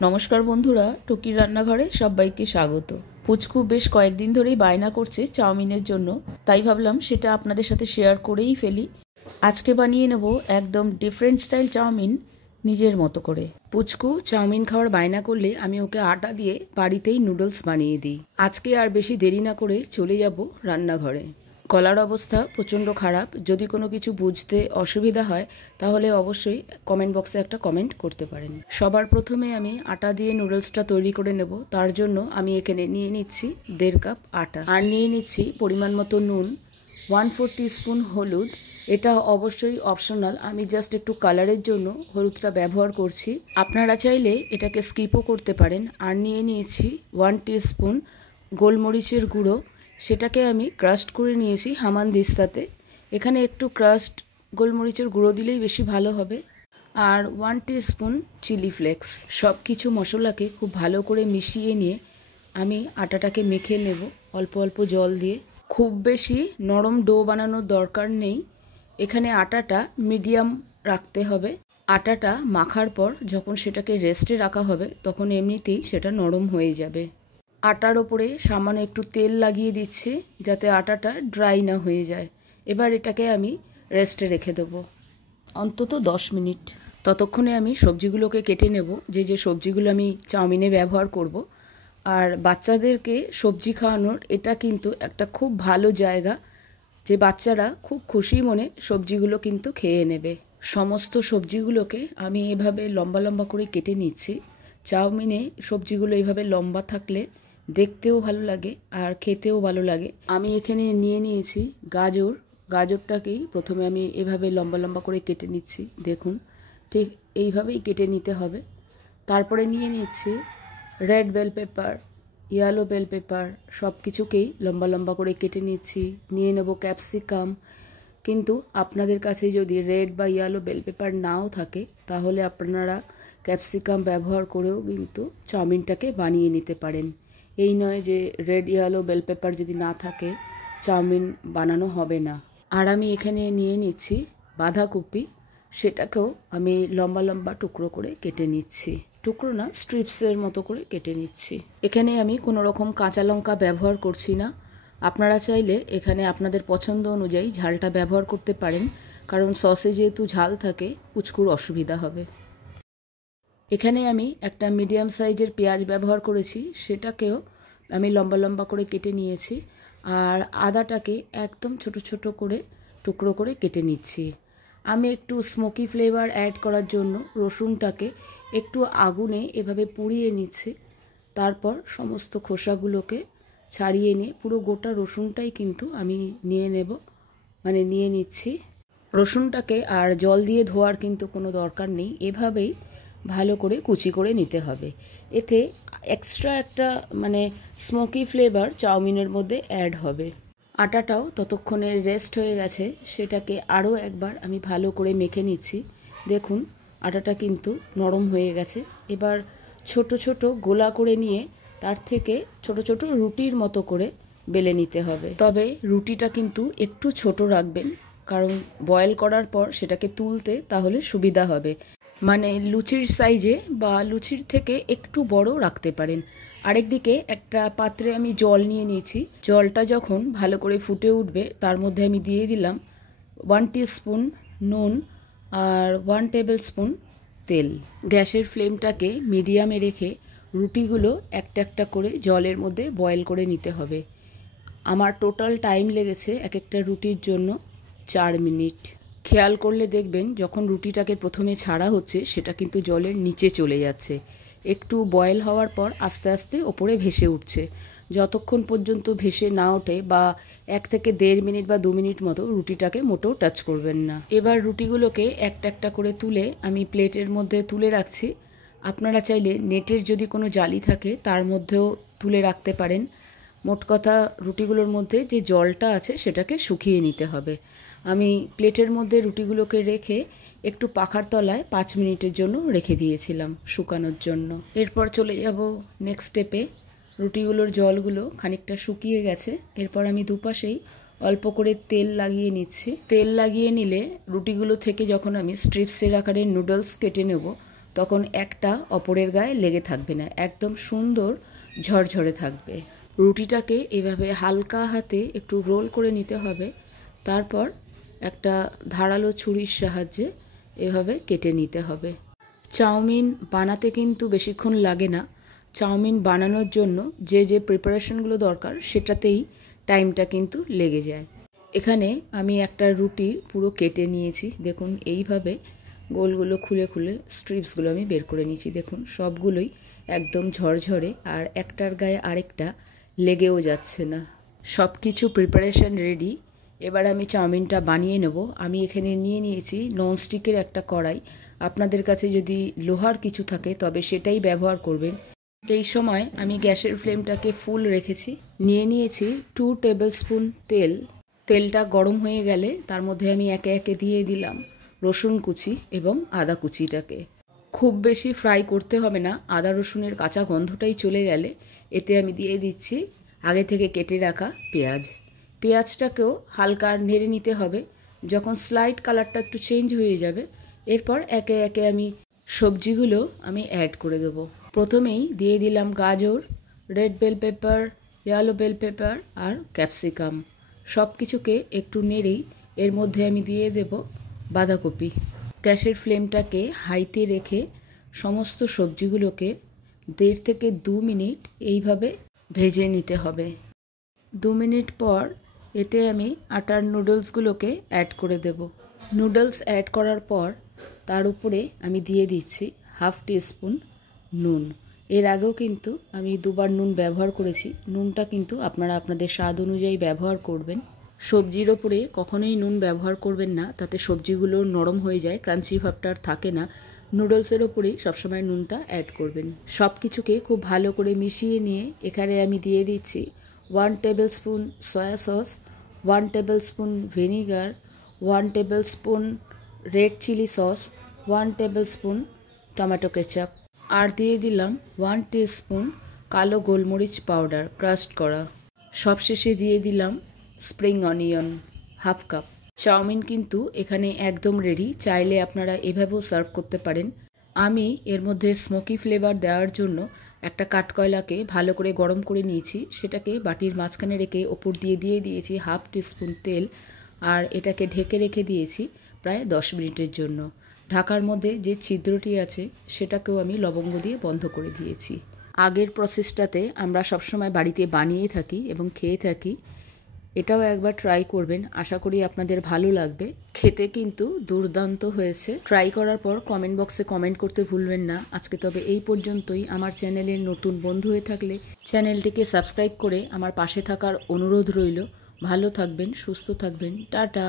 নমস্কার বন্ধুরা, টুকির রান্নাঘরে সবাইকে স্বাগত। পুচকু বেশ কয়েকদিন ধরেই বায়না করছে চাউমিনের জন্য, তাই ভাবলাম সেটা আপনাদের সাথে শেয়ার করেই ফেলি। আজকে বানিয়ে নেব একদম ডিফারেন্ট স্টাইল চাউমিন, নিজের মতো করে। পুচকু চাউমিন খাওয়ার বায়না করলে আমি ওকে আটা দিয়ে বাড়িতেই নুডলস বানিয়ে দিই। আজকে আর বেশি দেরি না করে চলে যাব রান্নাঘরে। গলার অবস্থা প্রচণ্ড খারাপ, যদি কোনো কিছু বুঝতে অসুবিধা হয় তাহলে অবশ্যই কমেন্ট বক্সে একটা কমেন্ট করতে পারেন। সবার প্রথমে আমি আটা দিয়ে নুডলসটা তৈরি করে নেব। তার জন্য আমি এখানে নিয়ে নিচ্ছি 1.5 কাপ আটা, আর নিয়ে নিচ্ছি পরিমাণ মতো নুন, 1/4 টিস্পুন হলুদ। এটা অবশ্যই অপশনাল, আমি জাস্ট একটু কালারের জন্য হলুদটা ব্যবহার করছি, আপনারা চাইলে এটাকে স্কিপও করতে পারেন। আর নিয়ে নিয়েছি 1 টিস্পুন গোলমরিচের গুঁড়ো, সেটাকে আমি ক্রাস্ট করে নিয়েছি হামানদিস্তাতে। এখানে একটু ক্রাস্ট গোলমরিচের গুঁড়ো দিলেই বেশি ভালো হবে। আর 1 টিস্পুন চিলি ফ্লেক্স। সব কিছু মশলাকে খুব ভালো করে মিশিয়ে নিয়ে আমি আটাটাকে মেখে নেব অল্প অল্প জল দিয়ে। খুব বেশি নরম ডো বানানোর দরকার নেই, এখানে আটাটা মিডিয়াম রাখতে হবে। আটাটা মাখার পর যখন সেটাকে রেস্টে রাখা হবে তখন এমনিতেই সেটা নরম হয়ে যাবে। আটার ওপরে সামান্য একটু তেল লাগিয়ে দিচ্ছি যাতে আটাটা ড্রাই না হয়ে যায়। এবার এটাকে আমি রেস্টে রেখে দেবো অন্তত 10 মিনিট। ততক্ষণে আমি সবজিগুলোকে কেটে নেব, যে সবজিগুলো আমি চাউমিনে ব্যবহার করব। আর বাচ্চাদেরকে সবজি খাওয়ানোর এটা কিন্তু একটা খুব ভালো জায়গা, যে বাচ্চারা খুব খুশি মনে সবজিগুলো কিন্তু খেয়ে নেবে। সমস্ত সবজিগুলোকে আমি এভাবে লম্বা লম্বা করে কেটে নিচ্ছি। চাউমিনে সবজিগুলো এইভাবে লম্বা থাকলে দেখতেও ভালো লাগে আর খেতেও ভালো লাগে। আমি এখানে নিয়ে নিয়েছি গাজর। গাজরটাকেই প্রথমে আমি এভাবে লম্বা লম্বা করে কেটে নিচ্ছি, দেখুন ঠিক এইভাবেই কেটে নিতে হবে। তারপরে নিয়ে নিচ্ছি red bell pepper, yellow bell pepper, সব কিছুকেই লম্বা লম্বা করে কেটে নিচ্ছি। নিয়ে নেব ক্যাপসিকাম, কিন্তু আপনাদের কাছে যদি রেড বা ইয়েলো বেল পেপার নাও থাকে তাহলে আপনারা ক্যাপসিকাম ব্যবহার করেও কিন্তু চাউমিনটাকে বানিয়ে নিতে পারেন। এই নয় যে রেড ইয়েলো বেল পেপার যদি না থাকে চাউমিন বানানো হবে না। আর আমি এখানে নিয়ে নিচ্ছি বাঁধাকপি, সেটাকেও আমি লম্বা লম্বা টুকরো করে কেটে নিচ্ছি, টুকরো না স্ট্রিপসের মতো করে কেটে নিচ্ছি। এখানে আমি কোনো রকম কাঁচা লঙ্কা ব্যবহার করছি না, আপনারা চাইলে এখানে আপনাদের পছন্দ অনুযায়ী ঝালটা ব্যবহার করতে পারেন, কারণ সসে যেহেতু ঝাল থাকে পুচকুর অসুবিধা হবে। এখানে আমি একটা মিডিয়াম সাইজের পেঁয়াজ ব্যবহার করেছি, সেটাকেও আমি লম্বা লম্বা করে কেটে নিয়েছি। আর আদাটাকে একদম ছোট ছোট করে টুকরো করে কেটে নিচ্ছি। আমি একটু স্মোকি ফ্লেভার অ্যাড করার জন্য রসুনটাকে একটু আগুনে এভাবে পুড়িয়ে নিচ্ছি। তারপর সমস্ত খোসাগুলোকে ছাড়িয়ে নিয়ে পুরো গোটা রসুনটাই কিন্তু আমি নিয়ে নিচ্ছি। রসুনটাকে আর জল দিয়ে ধোয়ার কিন্তু কোনো দরকার নেই, এভাবেই ভালো করে কুচি করে নিতে হবে। এতে এক্সট্রা একটা স্মোকি ফ্লেভার চাউমিনের মধ্যে অ্যাড হবে। আটাটাও ততক্ষণে রেস্ট হয়ে গেছে, সেটাকে আরও একবার আমি ভালো করে মেখে নিচ্ছি। দেখুন আটাটা কিন্তু নরম হয়ে গেছে। এবার ছোট ছোট গোলা করে নিয়ে তার থেকে ছোট ছোট রুটির মতো করে বেলে নিতে হবে। তবে রুটিটা কিন্তু একটু ছোট রাখবেন, কারণ বয়েল করার পর সেটাকে তুলতে তাহলে সুবিধা হবে। লুচির সাইজে বা লুচির থেকে একটু বড় রাখতে পারেন। আরেকদিকে একটা পাত্রে আমি জল নিয়ে নিয়েছি। জলটা যখন ভালো করে ফুটে উঠবে তার মধ্যে আমি দিয়ে দিলাম 1 টিস্পুন নুন আর 1 টেবিল স্পুন তেল। গ্যাসের ফ্লেমটাকে মিডিয়ামে রেখে রুটিগুলো একটা একটা করে জলের মধ্যে বয়েল করে নিতে হবে। আমার টোটাল টাইম লেগেছে এক একটা রুটির জন্য 4 মিনিট। খেয়াল করলে দেখবেন যখন রুটিটাকে প্রথমে ছাড়া হচ্ছে সেটা কিন্তু জলের নিচে চলে যাচ্ছে, একটু বয়েল হওয়ার পর আস্তে আস্তে ওপরে ভেসে উঠছে। যতক্ষণ পর্যন্ত ভেসে না ওঠে বা 1 থেকে 1.5 মিনিট বা 2 মিনিট মতো রুটিটাকে মোটেও টাচ করবেন না। এবার রুটিগুলোকে একটা একটা করে তুলে আমি প্লেটের মধ্যে তুলে রাখছি। আপনারা চাইলে নেটের যদি কোনো জালি থাকে তার মধ্যেও তুলে রাখতে পারেন। মোট কথা রুটিগুলোর মধ্যে যে জলটা আছে সেটাকে শুকিয়ে নিতে হবে। আমি প্লেটের মধ্যে রুটিগুলোকে রেখে একটু পাখার তলায় 5 মিনিটের জন্য রেখে দিয়েছিলাম শুকানোর জন্য। এরপর চলে যাব নেক্সট স্টেপে। রুটিগুলোর জলগুলো খানিকটা শুকিয়ে গেছে, এরপর আমি দুপাশেই অল্প করে তেল লাগিয়ে নিচ্ছি। তেল লাগিয়ে নিলে রুটিগুলো থেকে যখন আমি স্ট্রিপসের আকারে নুডলস কেটে নেব তখন একটা অপরের গায়ে লেগে থাকবে না, একদম সুন্দর ঝরঝরে থাকবে। রুটিটাকে এভাবে হালকা হাতে একটু রোল করে নিতে হবে, তারপর একটা ধারালো ছুরির সাহায্যে এভাবে কেটে নিতে হবে। চাউমিন বানাতে কিন্তু বেশিক্ষণ লাগে না। চাউমিন বানানোর জন্য যে যে প্রিপারেশনগুলো দরকার সেটাতেই টাইমটা কিন্তু লেগে যায়। এখানে আমি একটা রুটি পুরো কেটে নিয়েছি, দেখুন এইভাবে গোলগুলো খুলে খুলে স্ট্রিপসগুলো আমি বের করে নিয়েছি। দেখুন সবগুলোই একদম ঝরঝরে, আর একটার গায়ে আরেকটা লেগেও যাচ্ছে না। সব কিছু প্রিপারেশন রেডি। এবার আমি চাউমিনটা বানিয়ে নেব। আমি এখানে নিয়ে নিয়েছি ননস্টিকের একটা কড়াই। আপনাদের কাছে যদি লোহার কিছু থাকে তবে সেটাই ব্যবহার করবেন। এই সময় আমি গ্যাসের ফ্লেমটাকে ফুল রেখেছি। নিয়ে নিয়েছি 2 টেবিল স্পুন তেল। তেলটা গরম হয়ে গেলে তার মধ্যে আমি একে একে দিয়ে দিলাম রসুন কুচি এবং আদা কুচিটাকে। খুব বেশি ফ্রাই করতে হবে না, আদা রসুনের কাঁচা গন্ধটাই চলে গেলে এতে আমি দিয়ে দিচ্ছি আগে থেকে কেটে রাখা পেঁয়াজ। পেঁয়াজটাকেও হালকা নেড়ে নিতে হবে। যখন স্লাইট কালারটা একটু চেঞ্জ হয়ে যাবে, এরপর একে একে আমি সবজিগুলো আমি অ্যাড করে দেবো। প্রথমেই দিয়ে দিলাম গাজর, red bell pepper, yellow bell pepper আর ক্যাপসিকাম। সব কিছুকে একটু নেড়েই এর মধ্যে আমি দিয়ে দেব বাঁধাকপি। গ্যাসের ফ্লেমটাকে হাইতে রেখে সমস্ত সবজিগুলোকে 1.5 থেকে 2 মিনিট এইভাবে ভেজে নিতে হবে। 2 মিনিট পর এতে আমি আটার নুডলসগুলোকে অ্যাড করে দেব। নুডলস অ্যাড করার পর তার উপরে আমি দিয়ে দিচ্ছি 1/2 টিস্পুন নুন। এর আগেও কিন্তু আমি 2বার নুন ব্যবহার করেছি। নুনটা কিন্তু আপনারা আপনাদের স্বাদ অনুযায়ী ব্যবহার করবেন। সবজির ওপরে কখনোই নুন ব্যবহার করবেন না, তাতে সবজিগুলো নরম হয়ে যায়, ক্রাঞ্চি ভাবটা আর থাকে না। নুডলসের ওপরেই সবসময় নুনটা অ্যাড করবেন। সব কিছুকে খুব ভালো করে মিশিয়ে নিয়ে এখানে আমি দিয়ে দিচ্ছি 1 tablespoon soy sauce, 1 tablespoon vinegar, 1 tablespoon red chilli sauce, 1 tablespoon tomato ketchup, আর দিয়ে দিলাম 1 টিস্পুন কালো গোলমরিচ পাউডার ক্রাস্ট করা। সবশেষে দিয়ে দিলাম স্প্রিং অনিয়ন 1/2 কাপ। চাউমিন কিন্তু এখানে একদম রেডি। চাইলে আপনারা এভাবেও সার্ভ করতে পারেন। আমি এর মধ্যে স্মোকি ফ্লেভার দেওয়ার জন্য একটা কাঠকয়লাকে ভালো করে গরম করে নিয়েছি। সেটাকে বাটির মাঝখানে রেখে ওপর দিয়ে দিয়েছি 1/2 টিস্পুন তেল, আর এটাকে ঢেকে রেখে দিয়েছি প্রায় 10 মিনিটের জন্য। ঢাকার মধ্যে যে ছিদ্রটি আছে সেটাকেও আমি লবঙ্গ দিয়ে বন্ধ করে দিয়েছি। আগের প্রসেসটাতে আমরা সবসময় বাড়িতে বানিয়ে থাকি এবং খেয়ে থাকি। এটাও একবার ট্রাই করবেন, আশা করি আপনাদের ভালো লাগবে। খেতে কিন্তু দুর্দান্ত হয়েছে। ট্রাই করার পর কমেন্ট বক্সে কমেন্ট করতে ভুলবেন না। আজকে তবে এই পর্যন্তই। আমার চ্যানেলের নতুন বন্ধু হয়ে থাকলে চ্যানেলটিকে সাবস্ক্রাইব করে আমার পাশে থাকার অনুরোধ রইল। ভালো থাকবেন, সুস্থ থাকবেন। টাটা।